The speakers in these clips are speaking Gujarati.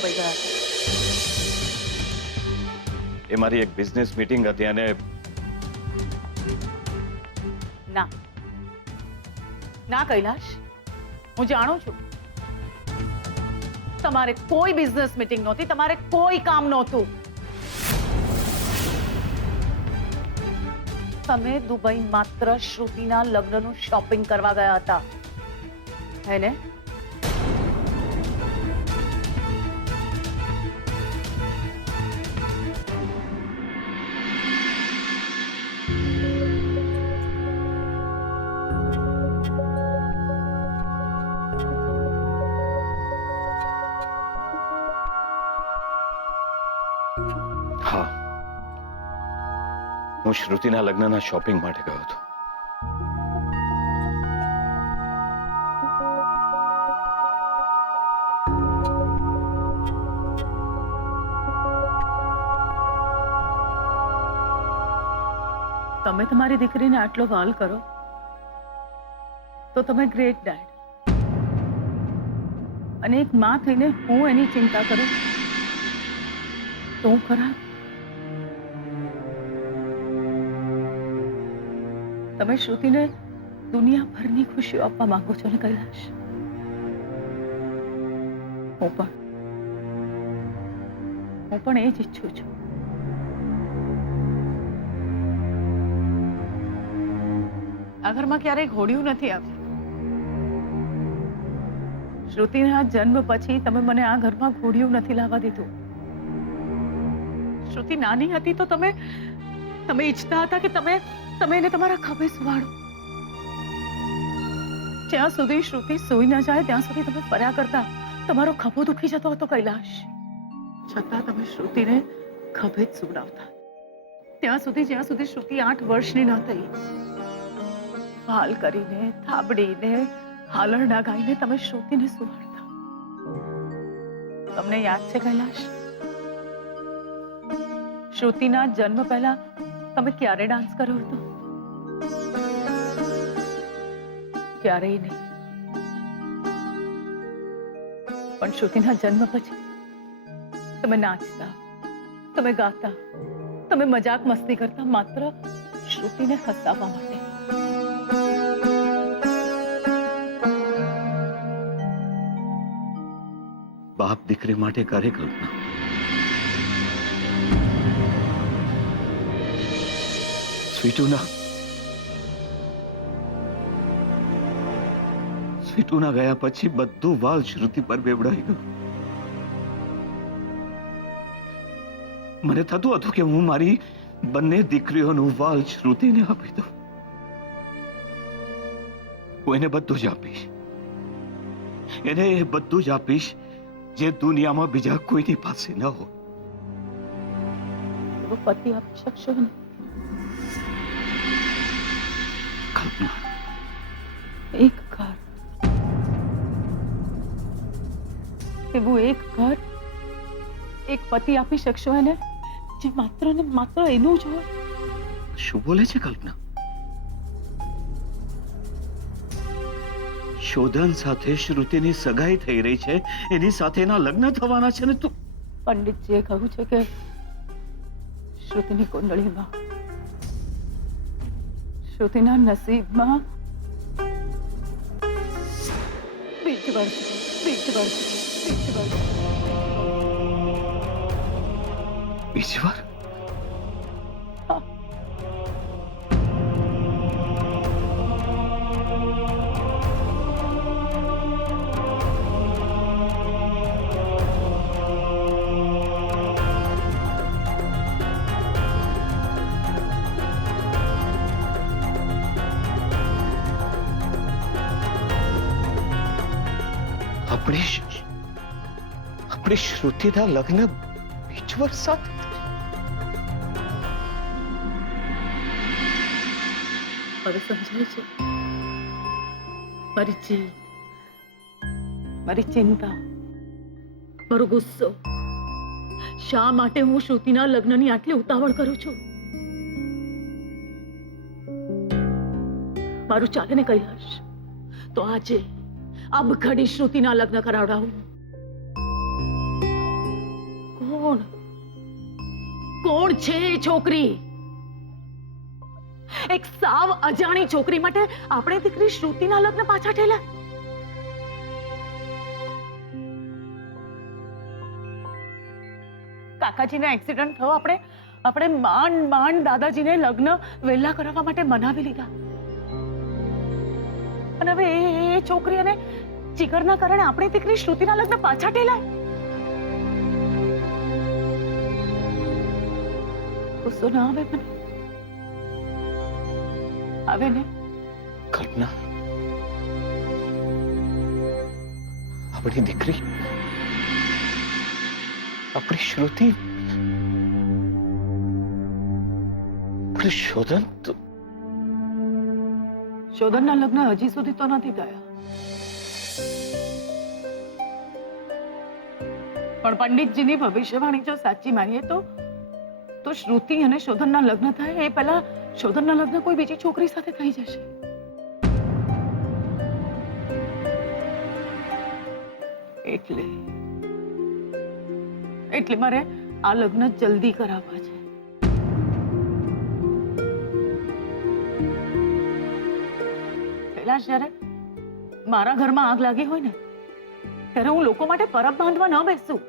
દુબઈ ગયા હતા? એ મારી એક બિઝનેસ મીટિંગ હતી અને ના ના કૈલાશ, હું જાણું છું તમારે કોઈ બિઝનેસ મીટિંગ નહોતી, તમારે કોઈ કામ નહોતું. તમે દુબઈ માત્ર શ્રુતિના લગ્નનું શોપિંગ કરવા ગયા હતા, હે ને? હા, હું શ્રુતિના લગ્નના શોપિંગ માટે ગયો હતો. તમે તમારી દીકરીને આટલો વાલ કરો તો તમે ગ્રેટ ડેડ, અને એક માં થઈને હું એની ચિંતા કરું તો હું ખરાબ? તમે શ્રુતિને દુનિયાભરની ખુશીઓ આપવા માંગો છો ને કૈલાશ? હું પણ એ જ ઈચ્છું છું. આ ઘરમાં ક્યારેય ઘોડિયું નથી આવ્યું. શ્રુતિના જન્મ પછી તમે મને આ ઘરમાં ઘોડિયું નથી લાવવા દીધું. શ્રુતિ નાની હતી તો તમે ઈચ્છતા હતા કે તમે એને તમારા ખભે સુવાડો. જ્યાં સુધી શ્રુતિ સૂઈ ન જાય ત્યાં સુધી તમે ફર્યા કરતા. તમારો ખભો દુખી જતો હતો કૈલાશ, છતાં તમે શ્રુતિને ખભે જ સુવડાવતા. જ્યાં સુધી શ્રુતિ 8 વર્ષની ન થઈ. હાલ કરીને, થાબડીને, હાલરડા ગાઈને તમે શ્રુતિને સુવાડતા. તમને યાદ છે કૈલાશ, શ્રુતિના જન્મ પહેલા તમે ક્યારે ડાન્સ કર્યો હતો? ક્યારેય નહીં. પણ શ્રુતિના જન્મ પછી તમે નાચતા, તમે ગાતા, તમે મજાક મસ્તી કરતા, માત્ર શ્રુતિને હસાવવા માટે. બાપ દીકરી માટે કરે કલ્પના. સ્વીટુના ગયા પછી બધું વાલ શ્રુતિ પર બેવડાઈ ગયું. મને થતું હતું કે હું મારી બંને દીકરીઓનું વાલ શ્રુતિને આપી દઉં. હું એને બધું જ આપીશ, એને એ બધું જ આપીશ જે દુનિયામાં બીજા કોઈની પાસે ન હોય. પતિ આપી શકશો ને કલ્પના? એક ઘર, એવું એક ઘર, એક પતિ આપી શકશો એને જે માત્ર ને માત્ર એનું જ હોય? શું બોલે છે કલ્પના? શોધન સાથે શ્રુતિની સગાઈ થઈ રહી છે, એની સાથેના લગ્ન થવાના છે ને તું? પંડિતજીએ કહ્યું છે કે શ્રુતિની કુંડળીમાં, શ્રુતિના નસીબમાં બીજ વાર આપણે શ્રુતિના લગ્ન બીજ વર્ષ હવે સમજાય છે મારી જીત, મારી ચિંતા, મારો ગુસ્સો, શા માટે હું શ્રુતિના લગ્નની આટલી ઉતાવળ કરું છું. મારું ચાલે ને કૈલાશ, તો આજે અબ ઘડી શ્રુતિના લગ્ન કરાવડાવું. કોણ છે એ છોકરી? એક સાવ અજાણી છોકરી માટે આપણે દીકરી શ્રુતિના લગ્ન પાછા ઠેલા. કાકાજીને એક્સિડન્ટ થયો, આપણે માંડ દાદાજીને લગ્ન વહેલા કરાવવા માટે મનાવી લીધા. અને હવે એ છોકરી અને જીગરના કારણે આપણી દીકરી શ્રુતિના લગ્ન પાછા ઠેલાય. ગુસ્સો ના આવે મને? આવે ને? કલ્પના, આપણી દીકરી, આપણી શ્રુતિ, આપણે શોધનના લગ્ન હજી સુધી તો નથી થયા. પણ પંડિતજીની ભવિષ્યવાણી જો સાચી માનીએ તો શ્રુતિ અને શોધનના લગ્ન થાય એ પહેલા શોધનના લગ્ન કોઈ બીજી છોકરી સાથે થઈ જશે. એટલે મારે આ લગ્ન જલ્દી કરાવવા છે. કૈલાશ, જ્યારે મારા ઘરમાં આગ લાગી હોય ને ત્યારે હું લોકો માટે પરબ બાંધવા ન બેસું.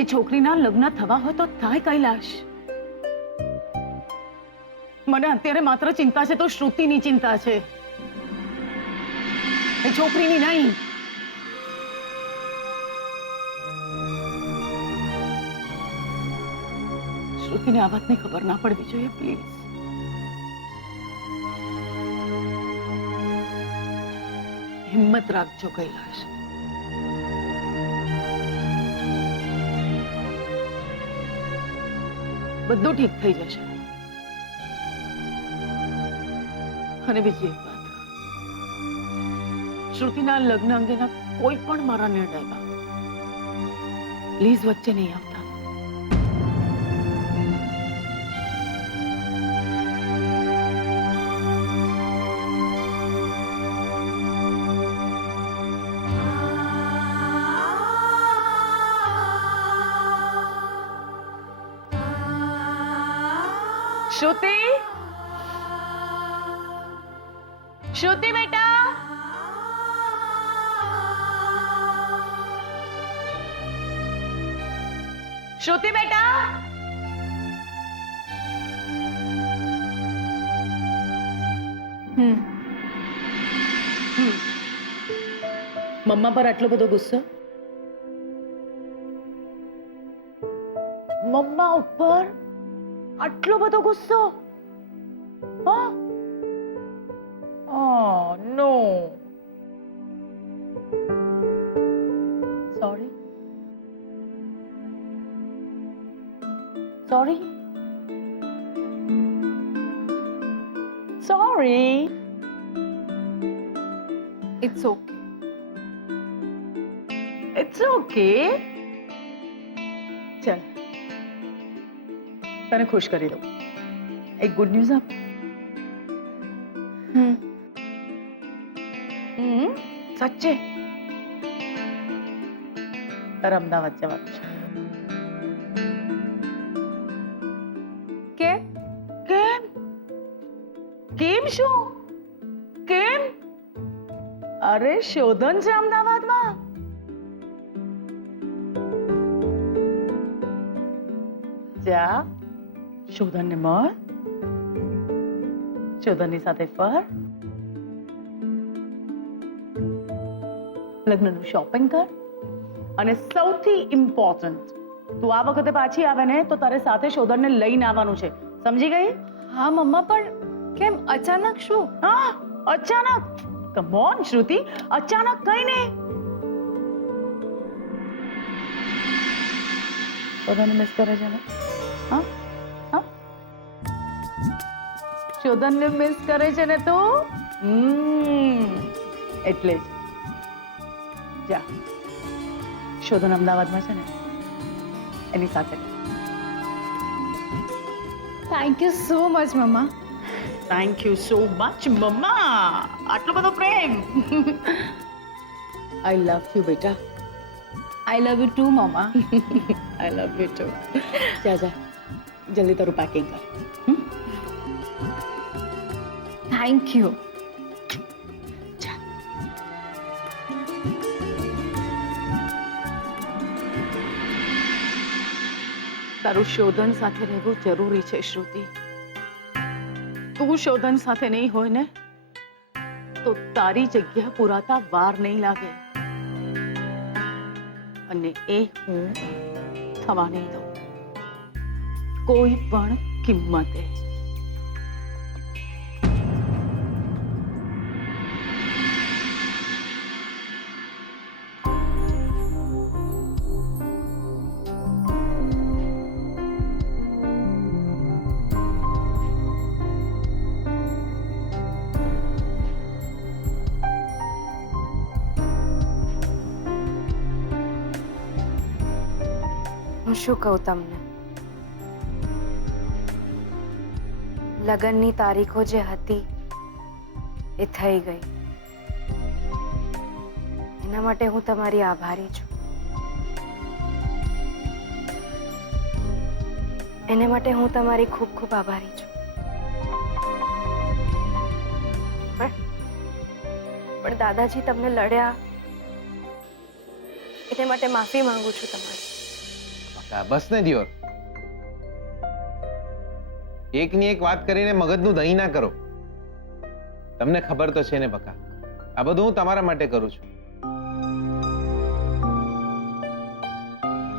એ છોકરીના લગ્ન થવા હોય તો થાય કૈલાશ. મને અત્યારે માત્ર ચિંતા છે તો શ્રુતિની ચિંતા છે, એ છોકરીની નહીં. શ્રુતિને આ વાતની ખબર ના પડવી જોઈએ, પ્લીઝ. હિંમત રાખજો કૈલાશ. બધું ઠીક થઈ જશે. અને બીજી એક વાત, શ્રુતિના લગ્ન અંગેના કોઈ પણ મારા નિર્ણયમાં પ્લીઝ વચ્ચે નહીં આવતા. श्रुति, श्रुति बेटा, श्रुति बेटा. મમ્મા પર આટલો બધો ગુસ્સો? મમ્મા ઉપર આટલો બધો ગુસ્સો? હા? Oh no. Sorry. Sorry. Sorry. It's okay. It's okay. चल, તને ખુશ કરી દઉં. એક ગુડ ન્યૂઝ આપ. સાચે તારે અમદાવાદ જવાનું છે. કેમ? કેમ શું? કેમ? અરે શોધન છે અમદાવાદમાં. જા, શોધનને મળ, શોધનની સાથે ફર, લગ્નનું શોપિંગ કર, અને સૌથી ઇમ્પોર્ટન્ટ, તું આ વખતે પાછી આવે ને તો તારે સાથે શોધનને લઈને આવવાનું છે. સમજી ગઈ? હા મમ્મા, પણ કેમ અચાનક શું? હા, અચાનક. કમ ઓન શ્રુતિ, અચાનક કઈ નહીં. શોધનને મિસ કરે છે ને? હા હા, શોધનને મિસ કરે છે ને તું? એટલે જ જા, શોધન અમદાવાદમાં છે ને, એની સાથે. Thank you so much mamma. Thank you so much mamma. આટલો બધો પ્રેમ. આઈ લવ યુ બેટા. I love you too mamma. I love you too. જા જા જલ્દી તારું પેકિંગ કર. Thank you. તારું શોધન સાથે રહેવું જરૂરી છે શ્રુતિ. તું શોધન સાથે નહીં હોય ને તો તારી જગ્યા પુરાતા વાર નહીં લાગે અને એ હું થવા નહીં દઉં કોઈ પણ કિંમતે. હું શું કહું તમને? લગ્નની તારીખો જે હતી એ થઈ ગઈ. એના માટે હું તમારી આભારી છું. એને માટે હું તમારી ખૂબ ખૂબ આભારી છું. પણ દાદાજી તમને લડ્યા એને માટે માફી માંગુ છું તમારી. બસ ને દિયોર, એકની એક વાત કરીને મગજનું દહીં ના કરો. તમને ખબર તો છે ને બકા, આ બધું હું તમારા માટે કરું છું.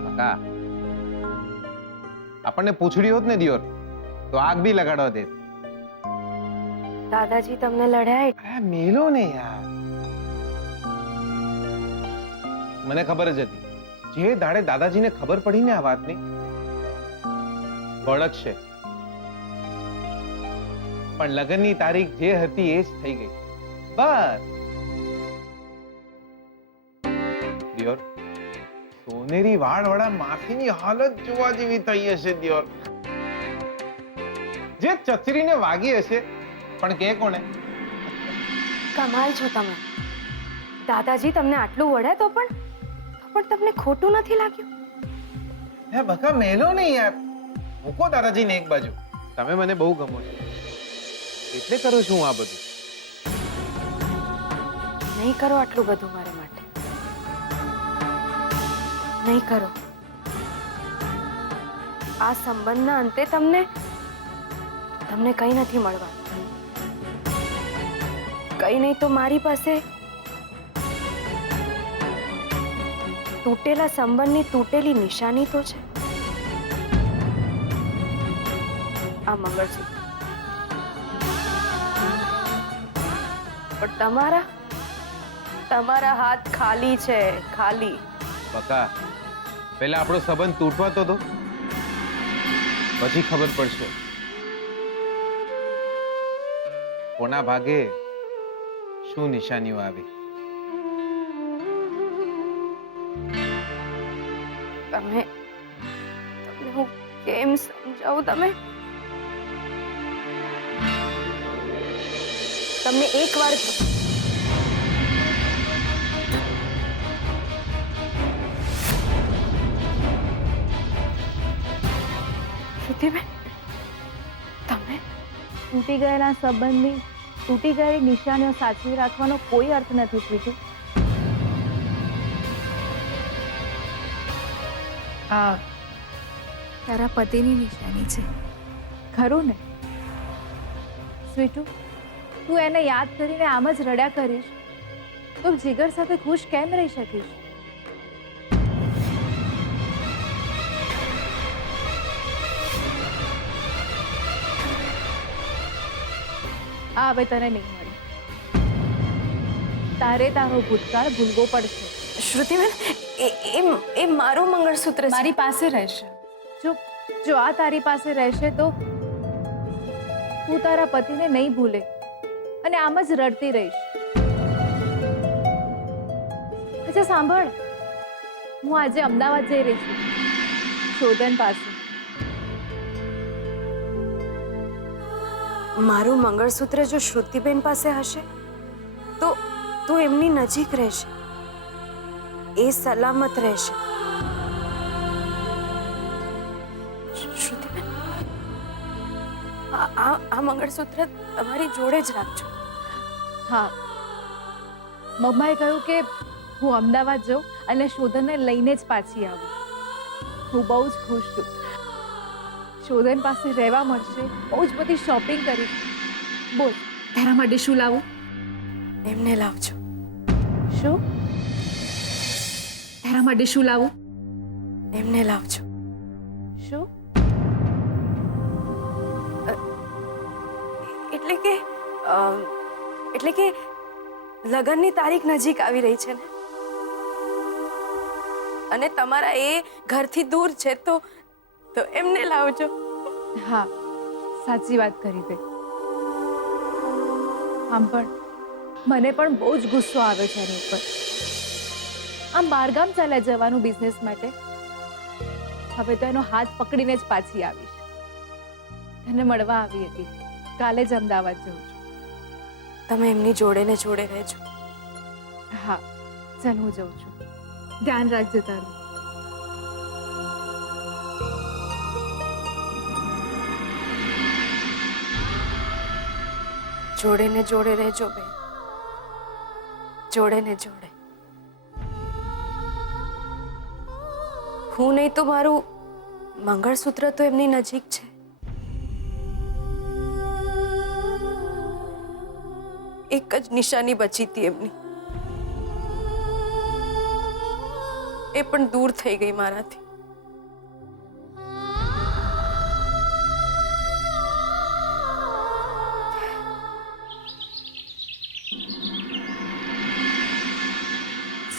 બકા, આપણને પૂછડી હોત ને દિયોર તો આગ બી લગાડવા દે. દાદાજી તમને લડ્યા આ મેલો ને યાર, મને ખબર જ હતી જે દાડે દાદાજીને ખબર પડી ને આ વાતની ભડકશે. પણ લગ્નની તારીખ જે હતી એ જ થઈ ગઈ. બસ દિયોર, સોનેરી વાળવાળા માસીની હાલત જોવા જેવી થઈ હશે દિયોર. જે ચચરીને વાગી હશે પણ કે કોને? કમાલ છો તમે. દાદાજી તમને આટલું વળે તો પણ તમને ખોટું નથી લાગ્યું? હે બકા, મેલો નહીં યાર. મૂકો દાદાજીને એક બાજુ. તમે મને બહુ ગમો છો એટલે કરું છું આ બધું. નહીં કરો આટલું બધું મારા માટે. નહીં કરો. આ સંબંધના અંતે તમને કંઈ નથી મળવાનું. કંઈ નહીં તો મારી પાસે તૂટેલા સંબંધની તૂટેલી નિશાની તો છે. આ મંગળસૂત્ર. પણ તમારા હાથ ખાલી છે, ખાલી. બકા, પહેલા આપણો સંબંધ તૂટવા તો દો, પછી ખબર પડશે કોના ભાગે શું નિશાનીઓ આવી. તમને હું કેમ સમજાવું? તમને એક વાર શ્રુતિબેન, તમે તૂટી ગયેલા સંબંધની તૂટી ગયેલી નિશાનીઓ સાચવી રાખવાનો કોઈ અર્થ નથી સ્વીટુ. આ તારા પતિની નિશાની છે, ખરું ને સ્વીટુ? તું એને યાદ કરીને આમ જ રડ્યા કરીશ તો જીગર સાથે ખુશ કેમ રહી શકીશ? આ હવે તને નહીં મળે. તારે તારો ભૂતકાળ ભૂલવો પડશે. શ્રુતિબેન, એ મારું મંગળસૂત્ર છે. મારી પાસે રહેશે. જો આ તારી પાસે રહેશે તો તું તારા પતિને નહીં ભૂલે અને આમ જ રડતી રહીશ. અચ્છા સાંભળ, હું આજે અમદાવાદ જઈ રહી છું, શોધન પાસે. મારું મંગળસૂત્ર જો શ્રુતિબેન પાસે હશે તો એમની નજીક રહેશે. એ સલામત રહેશે. શ્રુતિબેન, આ મંગળસૂત્ર તમારી જોડે જ રાખજો. હા, મમ્માએ કહ્યું કે હું અમદાવાદ જાઉં અને શોધનને લઈને જ પાછી આવું. હું બહુ જ ખુશ છું. શોધન પાસે રહેવા મળશે, બહુ જ બધી શોપિંગ કરી. બોલ, તારા માટે શું લાવું? એમને લાવજો. શું? તારા માટે શું લાવું? એમને લાવજો. શું? એટલે કે લગ્નની તારીખ નજીક આવી રહી છે ને, અને તમારા એ ઘરથી દૂર છે, તો એમને લાવજો. હા, સાચી વાત કરી તે. આમ પણ મને પણ બહુ જ ગુસ્સો આવે છે એની ઉપર. આમ બહારગામ ચાલ્યા જવાનું બિઝનેસ માટે. હવે તો એનો હાથ પકડીને જ પાછી આવીશ. તને મળવા આવી હતી. કાલે જ અમદાવાદ જઉં છું. તમે એમની જોડે ને જોડે રહેજો. હા, ચાલ હું જઉં છું. ધ્યાન રાખજે તારું. જોડે ને જોડે રહેજો બેન. જોડે ને જોડે. હું નહીં તો મારું મંગળસૂત્ર તો એમની નજીક છે. એક જ નિશાની બચી હતી એમની, એ પણ દૂર થઈ ગઈ મારાથી.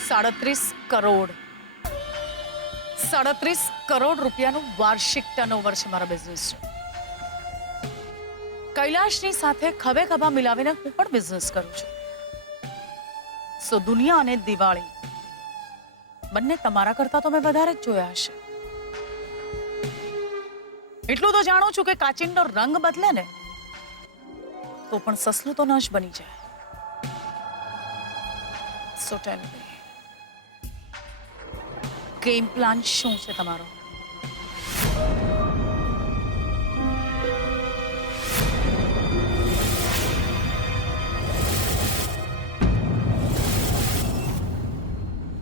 ₹37 કરોડ રૂપિયાનું વાર્ષિક ટર્નઓવર છે મારા બિઝનેસનું. કૈલાશની સાથે ખભે ખભા મિલાવીને હું પણ બિઝનેસ કરું છું. સો દુનિયા અને દિવાળી બંને તમારા કરતા તો મેં વધારે જ જોયા હશે. એટલું તો જાણું છું કે કાચિંડનો રંગ બદલે ને તો પણ સસલું તો ન જ બની જાય. સો ટેલ મી, ગેમ પ્લાન શું છે તમારો?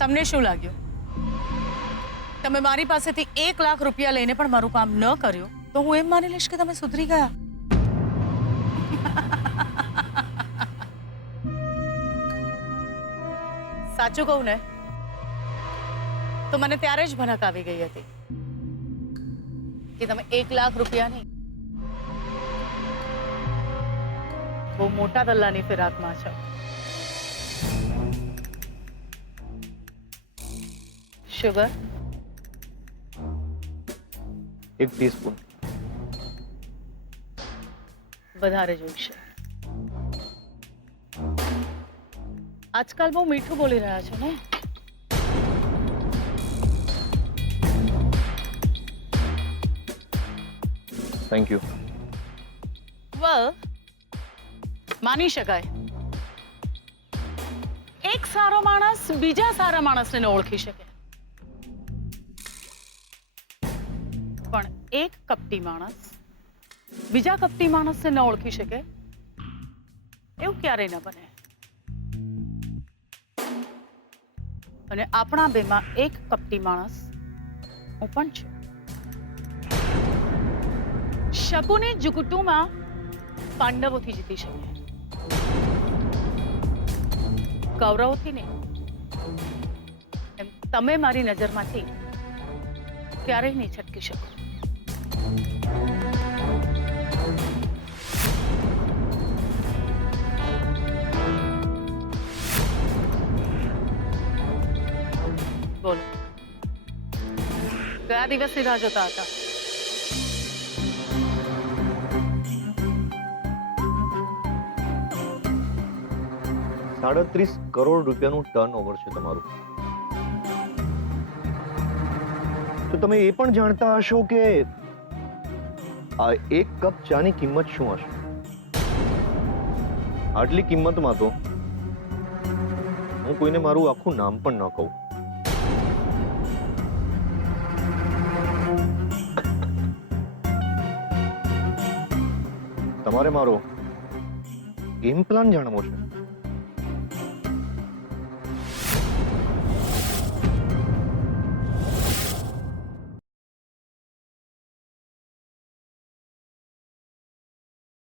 તમને શું લાગ્યું? તમે મારી પાસેથી ₹1 લાખ લઈને પણ મારું કામ ન કર્યું તો હું એમ માની લઈશ કે તમે સુધરી ગયા. સાચું કહું ને તો મને ત્યારે જ ભનક આવી ગઈ હતી કે તમે ₹1 લાખ નહીં, બહુ મોટા દલ્લાની ફિરાકમાં છો. Sugar 1 teaspoon. વધારે જોઈશે. આજકાલ બહુ મીઠું બોલી રહ્યા છો ને? Thank you. વેલ, માની શકાય. એક સારો માણસ બીજા સારા માણસને ન ઓળખી શકે, પણ એક કપટી માણસ બીજા કપટી માણસને ન ઓળખી શકે એવું ક્યારેય ન બને. અને આપણા બેમાં એક કપટી માણસ હું પણ છું. શકુની જુગુટુમાં પાંડવોથી જીતી શકે, કૌરવોથી નહીં. એમ તમે મારી નજરમાંથી ક્યારેય નહીં છટકી શકો. બોલો, કયા દિવસની રાહ જોતા હતા? ₹37 કરોડ રૂપિયાનું ટર્નઓવર છે તમારું. તો તમે એ પણ જાણતા હશો કે આ 1 કપ ચાની કિંમત શું હશે? આટલી કિંમતમાં તો હું કોઈને મારું આખું નામ પણ ન કહું. તમારે મારો ગેમ પ્લાન જાણવો છે?